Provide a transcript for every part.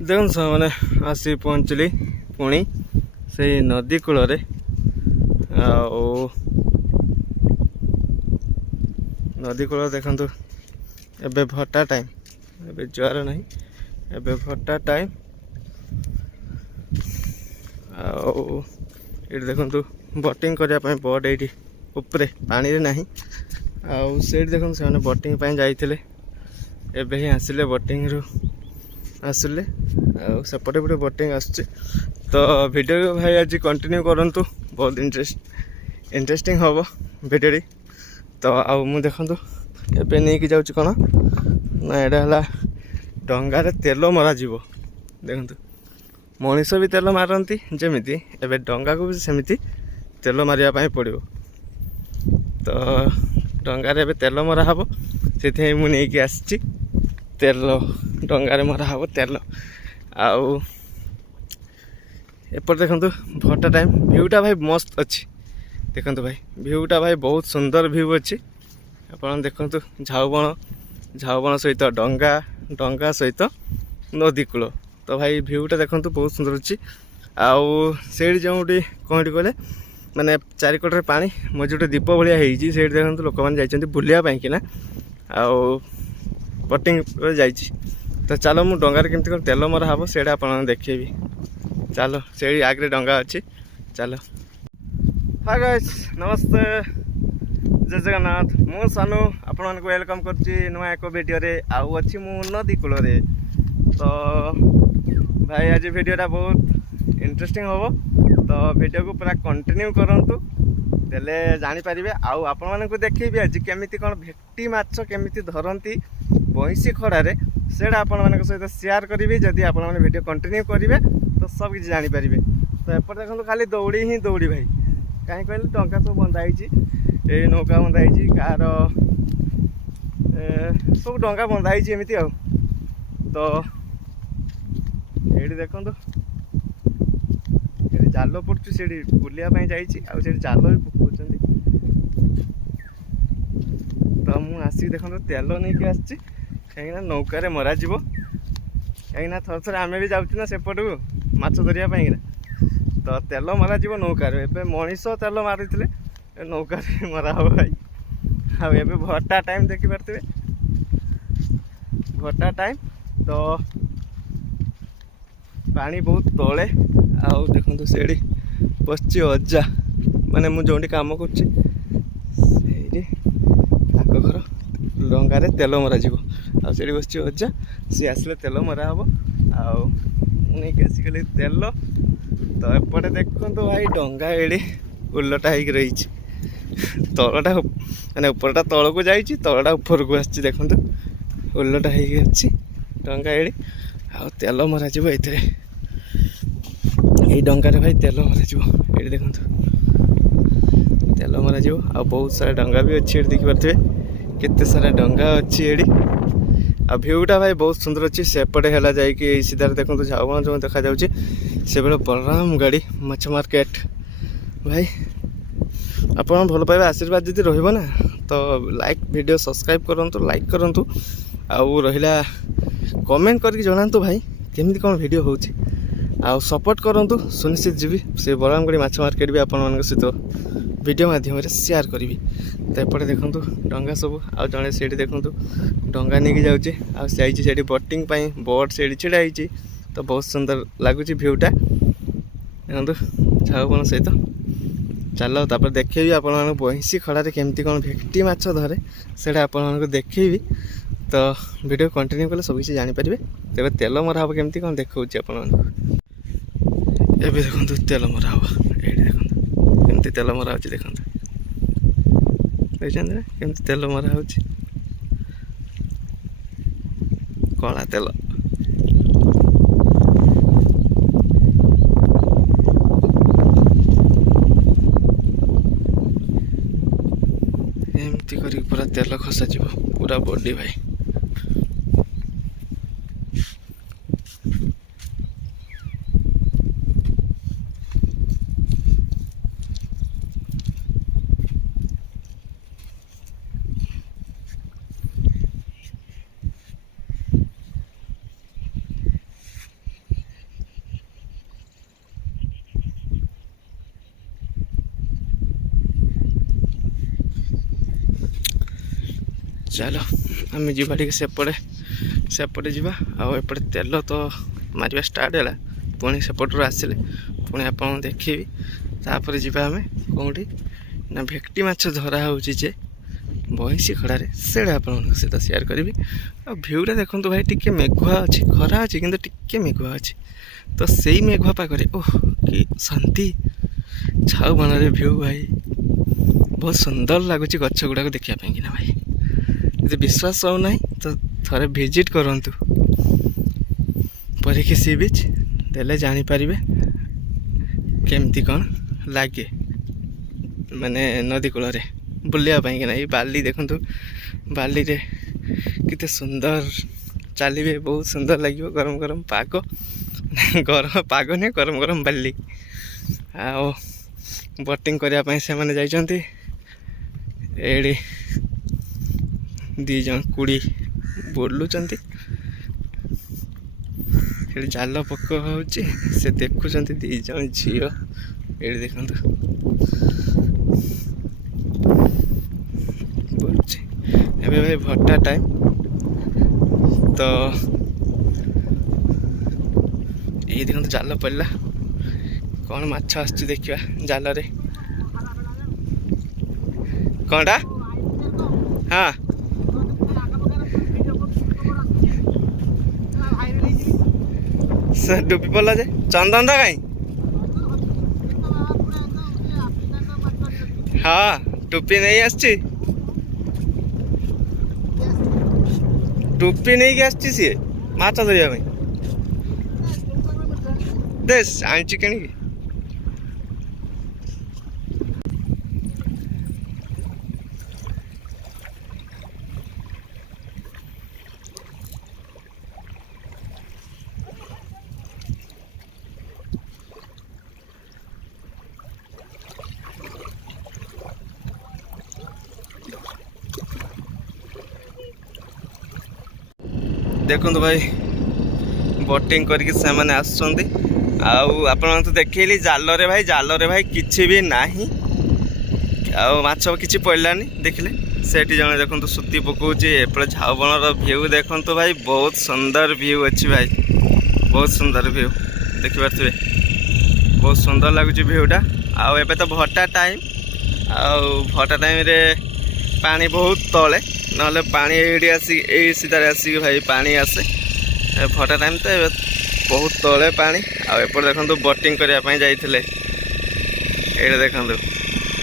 ଦେଖନ୍ତୁ ମାନେ ଆସି ପହଞ୍ଚିଲି ପୁଣି ସେଇ ନଦୀ କୂଳରେ। ଆଉ ନଦୀ କୂଳ ଦେଖନ୍ତୁ ଏବେ ଭଟ୍ଟା ଟାଇମ୍, ଏବେ ଜୁଆର ନାହିଁ, ଏବେ ଭଟ୍ଟା ଟାଇମ୍। ଆଉ ଏଇଠି ଦେଖନ୍ତୁ ବୋଟିଂ କରିବା ପାଇଁ ବୋଟ୍ ଏଇଠି ଉପରେ ପାଣିରେ ନାହିଁ। ଆଉ ସେଇଠି ଦେଖନ୍ତୁ ସେମାନେ ବୋଟିଂ ପାଇଁ ଯାଇଥିଲେ, ଏବେ ହିଁ ଆସିଲେ ବୋଟିଂରୁ ଆସିଲେ। ଆଉ ସେପଟେ ଗୋଟେ ବୋଟିଂ ଆସୁଛି। ତ ଭିଡ଼ିଓ ଭାଇ ଆଜି କଣ୍ଟିନ୍ୟୁ କରନ୍ତୁ, ବହୁତ ଇଣ୍ଟରେଷ୍ଟିଂ ହେବ ଭିଡ଼ିଓଟି। ତ ଆଉ ମୁଁ ଦେଖନ୍ତୁ ଏବେ ନେଇକି ଯାଉଛି କ'ଣ ନା, ଏଇଟା ହେଲା ଡଙ୍ଗାରେ ତେଲ ମରାଯିବ। ଦେଖନ୍ତୁ ମଣିଷ ବି ତେଲ ମାରନ୍ତି ଯେମିତି, ଏବେ ଡଙ୍ଗାକୁ ବି ସେମିତି ତେଲ ମାରିବା ପାଇଁ ପଡ଼ିବ। ତ ଡଙ୍ଗାରେ ଏବେ ତେଲ ମରା ହେବ, ସେଥିପାଇଁ ମୁଁ ନେଇକି ଆସିଛି ତେଲ। ଡଙ୍ଗାରେ ମରା ହେବ ତେଲ। ଆଉ ଏପଟେ ଦେଖନ୍ତୁ ଭଟ୍ଟା ଟାଇମ୍, ଭିୟୁଟା ଭାଇ ମସ୍ତ ଅଛି। ଦେଖନ୍ତୁ ଭାଇ ଭିୟୁଟା ଭାଇ ବହୁତ ସୁନ୍ଦର ଭିୟୁ ଅଛି। ଆପଣ ଦେଖନ୍ତୁ ଝାଉବଣ ସହିତ ଡଙ୍ଗା ସହିତ ନଦୀ କୂଳ। ତ ଭାଇ ଭିୟୁଟା ଦେଖନ୍ତୁ ବହୁତ ସୁନ୍ଦର ଅଛି। ଆଉ ସେଇଠି ଯେଉଁଠି କ'ଣଟି କହିଲେ ମାନେ ଚାରିକଡ଼ରେ ପାଣି ମଝି ଗୋଟେ ଦ୍ୱୀପ ଭଳିଆ ହେଇଛି, ସେଇଠି ଦେଖନ୍ତୁ ଲୋକମାନେ ଯାଇଛନ୍ତି ବୁଲିବା ପାଇଁକିନା। ଆଉ ବୋଟିଂ ଯାଇଛି। ତ ଚାଲ ମୁଁ ଡଙ୍ଗାରେ କେମିତି କ'ଣ ତେଲ ମରା ହେବ ସେଇଟା ଆପଣଙ୍କୁ ଦେଖେଇବି। ଚାଲ, ସେଇଠି ଆଗରେ ଡଙ୍ଗା ଅଛି, ଚାଲ। ହାଏ ଗାଇସ୍, ନମସ୍ତେ, ଜୟ ଜଗନ୍ନାଥ। ମୁଁ ସାନୁ ଆପଣମାନଙ୍କୁ ୱେଲକମ୍ କରୁଛି ନୂଆ ଏକ ଭିଡ଼ିଓରେ। ଆଉ ଅଛି ମୁଁ ନଦୀ କୂଳରେ। ତ ଭାଇ ଆଜି ଭିଡ଼ିଓଟା ବହୁତ ଇଣ୍ଟରେଷ୍ଟିଂ ହେବ, ତ ଭିଡ଼ିଓକୁ ପୁରା କଣ୍ଟିନ୍ୟୁ କରନ୍ତୁ, ଦେଲେ ଜାଣିପାରିବେ। ଆଉ ଆପଣମାନଙ୍କୁ ଦେଖେଇବି ଆଜି କେମିତି କ'ଣ ଭେଟି ମାଛ କେମିତି ଧରନ୍ତି ବଇଁଶୀ ଖଡ଼ାରେ, ସେଇଟା ଆପଣମାନଙ୍କ ସହିତ ସେୟାର କରିବି। ଯଦି ଆପଣମାନେ ଭିଡ଼ିଓ କଣ୍ଟିନ୍ୟୁ କରିବେ ତ ସବୁ କିଛି ଜାଣିପାରିବେ। ତ ଏପଟେ ଦେଖନ୍ତୁ ଖାଲି ଦୌଡ଼ି ହିଁ ଦୌଡ଼ି ଭାଇ, କାହିଁ କହିଲେ ଡଙ୍ଗା ସବୁ ବନ୍ଧା ହେଇଛି, ଏଇ ନୌକା ବନ୍ଧା ହେଇଛି, କାହାର ସବୁ ଡଙ୍ଗା ବନ୍ଧା ହେଇଛି ଏମିତି ଆଉ। ତ ଏଇଠି ଦେଖନ୍ତୁ ଏଠି ଜାଲ ପଡ଼ୁଛି, ସେଇଠି ବୁଲିବା ପାଇଁ ଯାଇଛି। ଆଉ ସେଇଠି ଜାଲ ବି ପକାଉଛନ୍ତି। ତ ମୁଁ ଆସିକି ଦେଖନ୍ତୁ ତେଲ ନେଇକି ଆସିଛି, କାହିଁକିନା ନୌକାରେ ମରାଯିବ। କାହିଁକିନା ଥରେ ଆମେ ବି ଯାଉଛୁ ନା ସେପଟକୁ ମାଛ ଧରିବା ପାଇଁକିନା। ତ ତେଲ ମରାଯିବ ନୌକାରେ। ଏବେ ମଣିଷ ତେଲ ମାରିଥିଲେ, ନୌକାରେ ମରା ହେବ ଭାଇ। ଆଉ ଏବେ ଭଟ୍ଟା ଟାଇମ୍ ଦେଖିପାରୁଥିବେ, ଭଟ୍ଟା ଟାଇମ୍। ତ ପାଣି ବହୁତ ତଳେ। ଆଉ ଦେଖନ୍ତୁ ସେଇଠି ବସିଛି ଅଜା, ମାନେ ମୁଁ ଯେଉଁଠି କାମ କରୁଛି ସେଇଠି ତାଙ୍କ ଘର ଡଙ୍ଗାରେ ତେଲ ମରାଯିବ। ଆଉ ସେଇଠି ବସିଛି ଅଜା, ସିଏ ଆସିଲେ ତେଲ ମରା ହେବ। ଆଉ ମୁଁ ନେଇକି ଆସିଗଲି ତେଲ। ତ ଏପଟେ ଦେଖନ୍ତୁ ଭାଇ ଡଙ୍ଗା ଏଇଠି ଓଲଟା ହେଇକି ରହିଛି। ତଳଟା ମାନେ ଉପରଟା ତଳକୁ ଯାଇଛି, ତଳଟା ଉପରକୁ ଆସିଛି। ଦେଖନ୍ତୁ ଓଲଟା ହେଇକି ଅଛି ଡଙ୍ଗା ଏଇଠି। ଆଉ ତେଲ ମରାଯିବ ଏଇଥିରେ, ଏଇ ଡଙ୍ଗାରେ ଭାଇ ତେଲ ମରାଯିବ। ଏଇଠି ଦେଖନ୍ତୁ ତେଲ ମରାଯିବ। ଆଉ ବହୁତ ସାରା ଡଙ୍ଗା ବି ଅଛି, ଏଠି ଦେଖିପାରୁଥିବେ କେତେ ସାରା ଡଙ୍ଗା ଅଛି ଏଠି। ଆଉ ଭିୟୁଟା ଭାଇ ବହୁତ ସୁନ୍ଦର ଅଛି। ସେପଟେ ହେଲା ଯାଇକି ଏଇ ସିଧାରେ ଦେଖନ୍ତୁ ଝାଉବଣ ଯେଉଁ ଦେଖାଯାଉଛି, ସେବେଳେ ବଳରାମ ଗାଡ଼ି ମାଛ ମାର୍କେଟ। ଭାଇ ଆପଣ ଭଲ ପାଇବା ଆଶୀର୍ବାଦ ଯଦି ରହିବ ନା, ତ ଲାଇକ୍ ଭିଡ଼ିଓ ସବସ୍କ୍ରାଇବ୍ କରନ୍ତୁ, ଲାଇକ୍ କରନ୍ତୁ। ଆଉ ରହିଲା କମେଣ୍ଟ କରିକି ଜଣାନ୍ତୁ ଭାଇ କେମିତି କ'ଣ ଭିଡ଼ିଓ ହେଉଛି। ଆଉ ସପୋର୍ଟ କରନ୍ତୁ, ସୁନିଶ୍ଚିତ ଯିବି ସେ ବଳରାମଗୁଡ଼ି ମାଛ ମାର୍କେଟ ବି ଆପଣମାନଙ୍କ ସହିତ ଭିଡ଼ିଓ ମାଧ୍ୟମରେ ସେୟାର କରିବି। ତ ଏପଟେ ଦେଖନ୍ତୁ ଡଙ୍ଗା ସବୁ, ଆଉ ଜଣେ ସେଇଠି ଦେଖନ୍ତୁ ଡଙ୍ଗା ନେଇକି ଯାଉଛି। ଆଉ ସେ ଯାଇଛି ସେଇଠି ବୋଟିଂ ପାଇଁ, ବୋଟ୍ ସେଇଠି ଛିଡ଼ା ହେଇଛି। ତ ବହୁତ ସୁନ୍ଦର ଲାଗୁଛି ଭିୟୁଟା ଦେଖନ୍ତୁ ଝାଉବଣ ସହିତ। ଚାଲ ତାପରେ ଦେଖେଇବି ଆପଣମାନଙ୍କୁ ବଇଁଶୀ ଖଡ଼ାରେ କେମିତି କ'ଣ ଭେଟି ମାଛ ଧରେ, ସେଇଟା ଆପଣମାନଙ୍କୁ ଦେଖେଇବି। ତ ଭିଡ଼ିଓ କଣ୍ଟିନ୍ୟୁ କଲେ ସବୁ କିଛି ଜାଣିପାରିବେ। ତେବେ ତେଲ ମରା ହେବ କେମିତି କ'ଣ ଦେଖାଉଛି ଆପଣମାନଙ୍କୁ। ଏବେ ଦେଖନ୍ତୁ ତେଲ ମରା ହେବ, ଏଇଠି ଦେଖନ୍ତୁ କେମିତି ତେଲ ମରା ହେଉଛି। ଦେଖନ୍ତୁ ଦେଖିଛନ୍ତି ନା କେମିତି ତେଲ ମରା ହେଉଛି, କଳା ତେଲ। ଏମିତି କରିକି ପୁରା ତେଲ ଖସାଯିବ ପୁରା ବଡି ଭାଇ। चलो आम जा सेपटे सेपटे जा आउपटे तेल तो मारिया स्टार्ट है पुणी सेपटर आसिले पुणी आप देखी तापर जा आम कौटी ना भेक्टी माछ धरा होचे बहिसी खड़े से सहित सेयार करी आ भ्यूटा देखो भाई टिके मेघुआ अच्छी खरा अच्छी कि टिके मेघुआ अच्छी तो सही मेघुआ पाखे ओह कि शांति झाऊ बन भ्यू भाई बहुत सुंदर लगुच गछ गुड़ाक देखापी कि भाई यदि विश्वास होना तो थोड़े विजिट करूँ परीक्षी सी बीच देले जानीपर केमती कौन लगे माने नदी कूल बुलापाई कि ना बाली देखु बाली रे कितने सुंदर चलिए बहुत सुंदर लगे गरम गरम पाग गरम पाग नहीं गरम गरम बाली आ बोटिंग करने से मैंने जाइए एड़ी दी जन कुड़ी बुलुंट जाल पक होची से देखुं दी जन झी ये देखु एबे भाई भट्टा टाइम तो ये देखो जाल पड़ा कौन माछ आस देखा जाल रे कौनटा हाँ से डुबी पड़ा जे चंदन दा कहीं हाँ टोपी नहीं आसची टोपी नहीं कि आसची सी माछ धरिया देश आनी कि देखो भाई बोटिंग करके से आसुँच आप देखली जाल रे भाई किसी भी नहीं माछ किसी पड़ानी देखले सेठी जने देखो सुती पकाउची एपटे झाउबन भ्यू देखो भाई बहुत सुंदर भ्यू अच्छी भाई बहुत सुंदर भ्यू देखिपे बहुत सुंदर लगुच भ्यूटा आउ तो भट्टा टाइम भट्टा टाइम रे पानी बहुत तले ना पानी ये सीधारे आसिक भाई पानी आसे भट्टा टाइम तो बहुत तले पानी आउट देखो बोटिंग करने जाइए ये देखो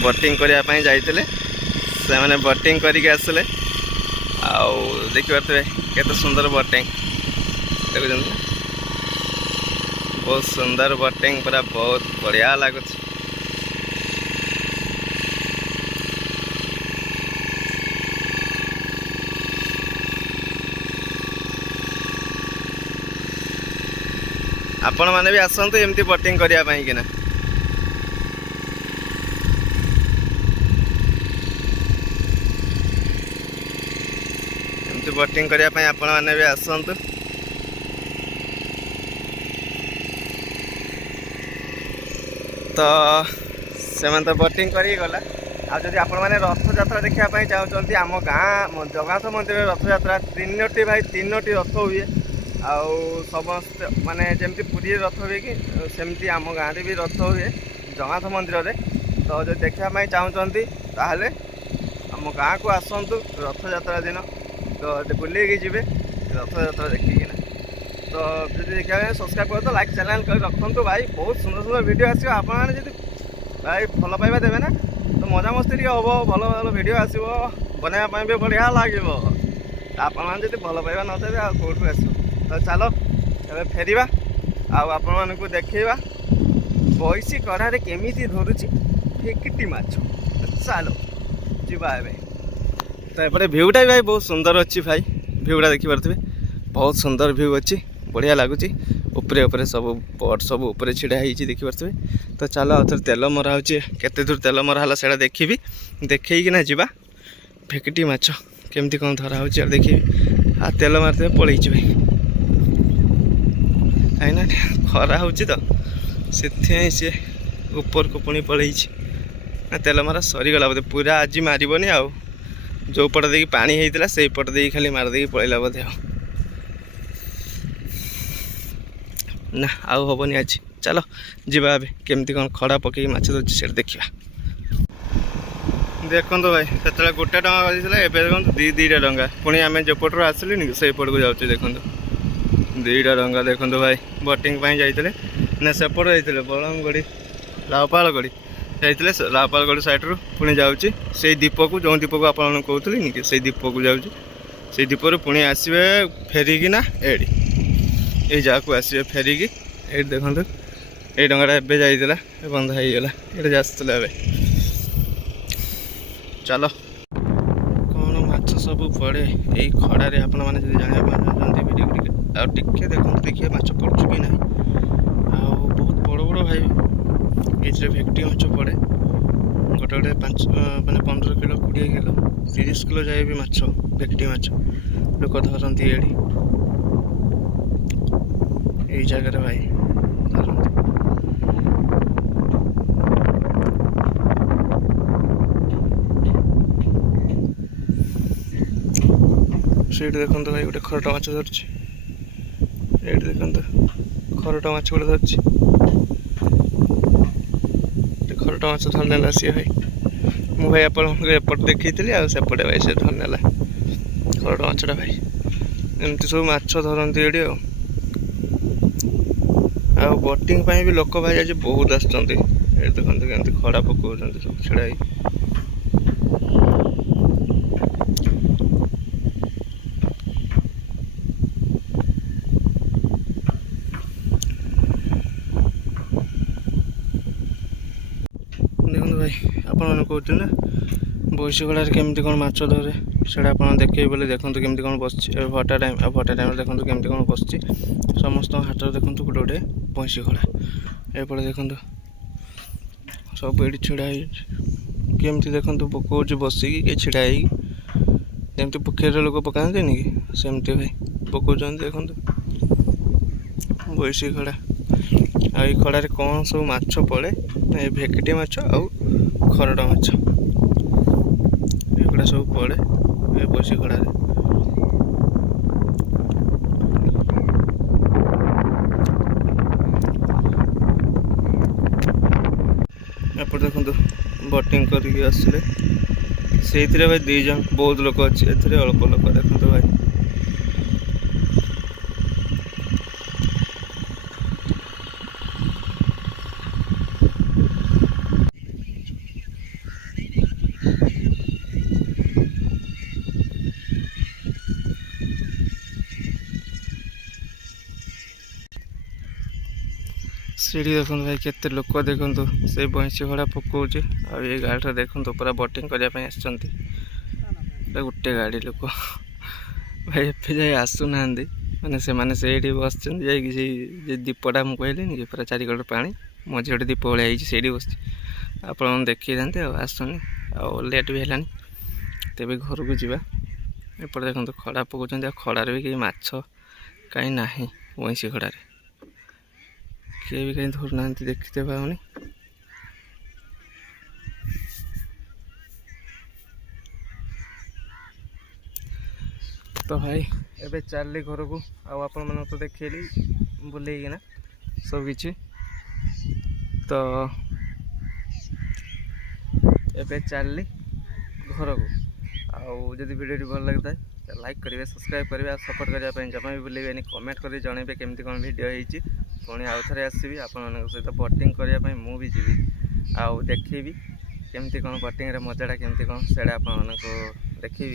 बोटिंग करने जाइए से मैंने बोटिंग करके आसिले देखिपे केते सुंदर बोटिंग देखुं बहुत सुंदर बोटिंग पूरा बहुत बढ़िया लगुच आपण मैंने भी आसतु एमती बोटिंग करने कि ना एमती बोटिंग करने आपण मैंने भी आसतु तो से तो बोटिंग कर गला आदि आपण मैंने रथ यात्रा देखापी चाहते आम गाँ जगन्नाथ मंदिर रथ यात्रा तीनोटी भाई तीनोटी रथ हुए आउ समस्त माने जमती पुरी रथ हुए कि सेमती आम गाँव भी रथ हुए जगन्नाथ मंदिर रे तो जो देखापी चाहते ताहले आम गाँ को आसतु रथ यात्रा दिन तो बुले जी रथ यात्रा देखिकिना तो जो देखा सब्सक्राइब कर तो लाइक चैनल कर रखु भाई बहुत सुंदर सुंदर वीडियो आसो आप भाई भल पाइबा देवे ना तो मजा मस्ती हम भल भल वीडियो आसो बनवाई भी बढ़िया लगे आपड़ी भल पाइबा नदेवे आ कौटू आस तो चलो ए फेरिया आपण को देखा बइसी कड़े केमी धरुची फेकिटी माछ चलो जीवा ए तो एपटे भ्यूटा भी भाई बहुत सुंदर अच्छी भाई भ्यूटा देखिपे बहुत सुंदर भ्यू अच्छी बढ़िया लगुच उपरे उपरे सब बर्ड सब उपरे छिड़ा होती देखिपे तो चलो आउ तेल मरा हो केते दूर तेल मरा है से देखी देखना जीवा फेकिटी माछ केमती कौन धरा हो देखी आ तेल मारते पलि भाई कहीं खरा हो से सी ऊपर को पुणी पलि तेल मारा सरीगला बोधे पूरा आज मारबनी जो पट देखिए पानी होता से पट देखिए खाली मारदे पलैला बोधे ना आउ हेनी आज चलो जीवा केमती कौन खड़ा पकई माछ धरती से देखा देखो भाई से गोटे डंगा बाजिला एवं देखो दीटा डंगा पुणी आम जो पटर आसली से पट को जाऊँ देखो दीटा डंगा देखो भाई बोटिंग जाते ना सेपट जाते बलमगढ़ी लाउपालगढ़ी जाते लाउपालगढ़ी साइड्रु पुणी जाऊँगी से दीप को जो दीप को आप कहते कि से दीप को जाऊँगी से दीपर पुणी आसवे फेरिकिना एडी ये जगह को आसवे फेरिकी ये देखो ये डंगाटा एवं जाइला बंद होगला ये आसला चलो कौन माछ सब पड़े यही खड़े आप जानते वीडियो टे देखो देखिए माछ पड़ू कि ना बहुत बड़ बड़ भाई ये भेक्टी माछ पड़े गोटे गोटे 5 माने 15 किलो 20 किलो 30 किलो जाए भी माछ भेक्टी माछ लोक धरती एडी यही जगह भाई धरती से देखो भाई गोटे खरटा माछ धरछि ये देखो खरटा माछ गोटे धरछि खरटा माछ धरनेला सी भाई मु भाई आपट देखी आसपटे भाई से धरनेला खरटा माछटा भाई एमती सब माछ धरती ये आ बोटिंग भी लोक भाई आज बहुत आसुँच देखो केमती खड़ा पकाउं सब छिड़ा देखो भाई आपने कहते ना बईसी गड़े केमती कौन माछ धरे से आप देखे बोले देखो केमती कौन बस भटा टाइम देखो केमती कौन बस समस्त हाथ देखो गोटे गोटे बईसी गड़ा एपटे देखो सब ये छिड़ा केमती देखो पकाऊँ बसिकी किए छिड़ा जमी पोखर लोक पकाते कि सेमती भाई पकाउं देखो बईसी खड़ा आई खड़े कौन सब माछ पड़े भेकटी माछ आउ खरटा माछ एगुड़ा सब पड़े बईसी खड़ा एपटे देखो बोटिंग करके आसले से भाई 2 जन बहुत लोक अच्छे अल्प लोक देखो भाई सीढ़ी देखो भाई केते लोक देखो से बईसी घड़ा पकाऊे आ ये गाड़ी देखो पूरा बोटिंग करने गोटे गाड़ी लोक भाई एफे जाए आसुना माने से माने से बस दीपटा मुझे कहली कि पूरा चारिकड़ पा मझे गोटे दीप भाई से बस आप देखी था आसुनी लेट भी है तेज घर को जावा एपटे देखो खड़ा पकाउं खड़ार भी कहीं माछ कहीं ना बईसी खड़ार किए भी कहीं धर ना देखते पाऊनी तो भाई एबे चलली घर को आपण मन तो देखली बुलेकिना सब किछि तो एबे चलली घर को आदि वीडियो भल लगता है लाइक करेंगे सब्सक्राइब करेंगे सपोर्ट करने जमा भी बुलेबे कमेंट कर जनइबे केमती कौन वीडियो होती पुणी आउ थे आसबि आपण सहित बोटिंग करने मु भी जीवी आउ देखी केमती कौन बोटिंग मजाटा केमती कौन से आपको देखी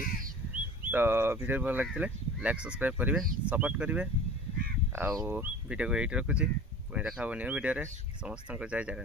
तो वीडियो भल लगे लाइक सब्सक्राइब करेंगे सपोर्ट करेंगे आउ वीडियो को ये रखुच्छी पुणी देखा न्यू वीडियो समस्त जय जगह।